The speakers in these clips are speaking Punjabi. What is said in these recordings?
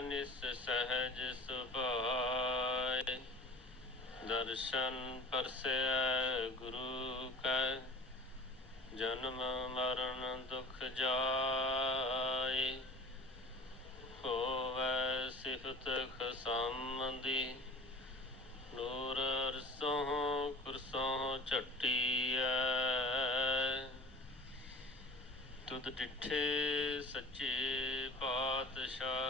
ਨਿਸ ਸਹਿਜ ਸੁਭਾਏ। ਦਰਸ਼ਨ ਪਰਸੈ ਗੁਰੂ ਕੈ, ਜਨਮ ਮਰਨ ਦੁਖ ਜਾਏ। ਹੋਵੈ ਸਿਫਤ ਖਸਮਦੀ ਨੂਰ ਅਰਸੋਂ ਕੁਰਸੋਂ ਝਟੀਐ। ਤੁਧ ਡਿਠੇ ਸੱਚੇ ਪਾਤਸ਼ਾਹ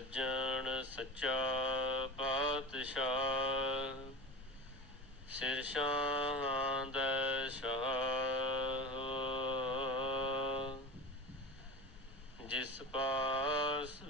ਸੱਜਣ ਸੱਚਾ ਪਾਤਸ਼ਾਹ ਸਿਰ ਸ਼ਾਹਾਂ ਦਾ ਸ਼ਾਹ। ਜਿਸ ਪਾਸ